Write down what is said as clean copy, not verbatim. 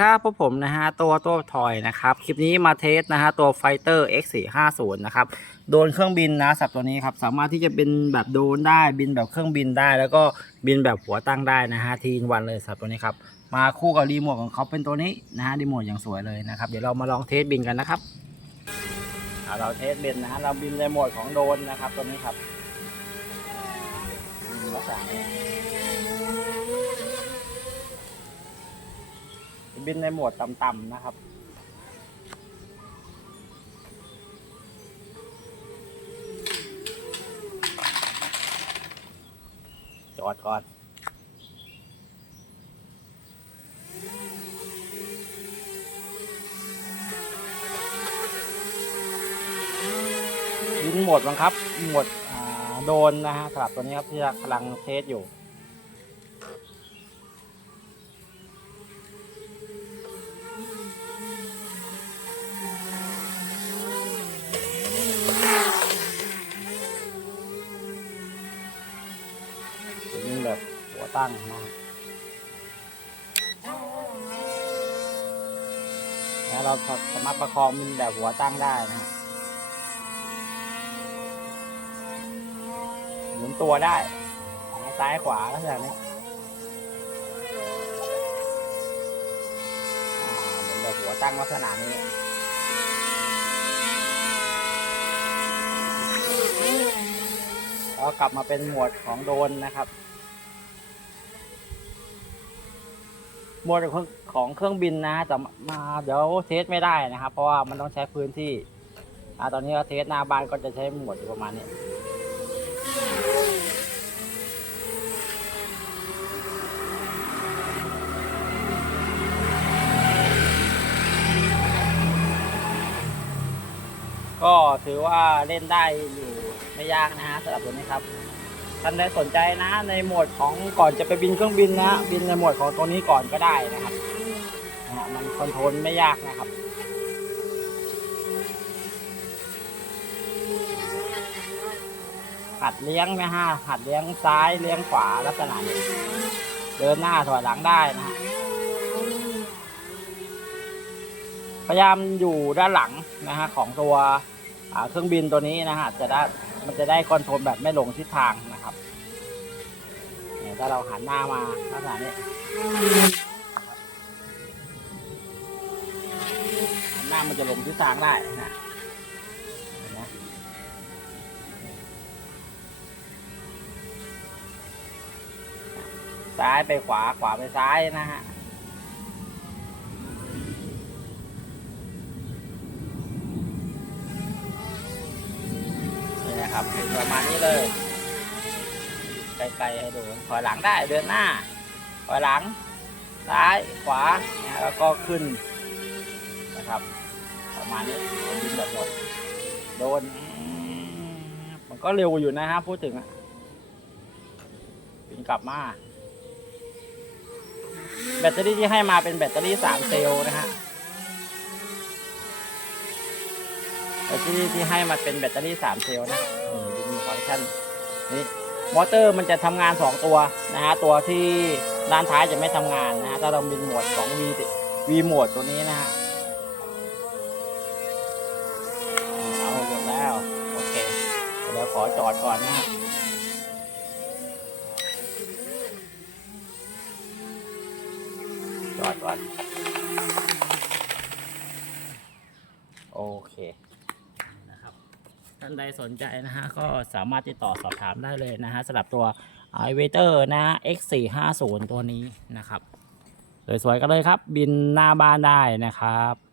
ครับพวกผมนะฮะตัวทอยนะครับคลิปนี้มาเทสนะฮะตัว Fighter X450 นะครับโดรนเครื่องบินนะสับตัวนี้ครับสามารถที่จะบินแบบโดรนได้บินแบบเครื่องบินได้แล้วก็บินแบบหัวตั้งได้นะฮะทีนวันเลยสับตัวนี้ครับมาคู่กับรีโมทของเขาเป็นตัวนี้นะฮะรีโมทอย่างสวยเลยนะครับเดี๋ยวเรามาลองเทสบินกันนะครับเราเทสบินนะฮะเราบินในโหมดของโดรนนะครับตัวนี้ครับลักษณะนี้บินในโหมดต่ำๆนะครับจอดก่อนบินโหมดบังคับโหมดโดรนนะฮะสำหรับตัวนี้ครับที่กำลังเทสอยู่บินแบบหัวตั้งนะแล้วเราสามารถประคองบินแบบหัวตั้งได้นะหมุนตัวได้ซ้ายขวาลักษณะนี้หมุนแบบหัวตั้งลักษณะนี้แล้วกลับมาเป็นโหมดของโดรนนะครับโหมดของเครื่องบินนะจะมาเดี๋ยวเทสไม่ได้นะครับเพราะว่ามันต้องใช้พื้นที่ตอนนี้เราเทสหน้าบ้านก็จะใช้โหมดอยู่ประมาณนี้ก็ถือว่าเล่นได้อยู่ไม่ยากนะฮะสำหรับตัวนี้ครับท่านใดสนใจนะในโหมดของก่อนจะไปบินเครื่องบินนะบินในโหมดของตัวนี้ก่อนก็ได้นะครับมันคอนโทรลไม่ยากนะครับหัดเลี้ยงนะฮะหัดเลี้ยงซ้ายเลี้ยงขวาลักษณะนี้เดินหน้าถอยหลังได้นะฮะพยายามอยู่ด้านหลังนะฮะของตัวเครื่องบินตัวนี้นะฮะมันจะได้คอนโทรลแบบไม่หลงทิศทางนะครับถ้าเราหันหน้ามาลักษณะนี้หันหน้ามันจะหลงทิศทางได้นะซ้ายไปขวาขวาไปซ้ายนะฮะนี่นะครับประมาณนี้เลยไกลๆให้ดูถอยหลังได้เดินหน้าถอยหลังซ้ายขวาแล้วก็ขึ้นนะครับประมาณนี้บินแบบหมดโดนมันก็เร็วอยู่นะฮะพูดถึงบินกลับมาแบตเตอรี่ที่ให้มาเป็นแบตเตอรี่3เซลล์นะฮะแบตเตอรี่ที่ให้มาเป็นแบตเตอรี่3เซลล์นะมีฟังก์ชันนี้มอเตอร์มันจะทำงาน2ตัวนะฮะตัวที่ด้านท้ายจะไม่ทำงานนะฮะถ้าเราบินโหมดของ V โหมดตัวนี้นะฮะเอาหมดแล้วโอเคเดี๋ยวขอจอดก่อนนะฮะจอดก่อนโอเคนะครับท่านใดสนใจนะฮะก็สามารถติดต่อสอบถามได้เลยนะฮะสำหรับตัวAviator นะ X450 ตัวนี้นะครับสวยๆกันเลยครับบินหน้าบ้านได้นะครับ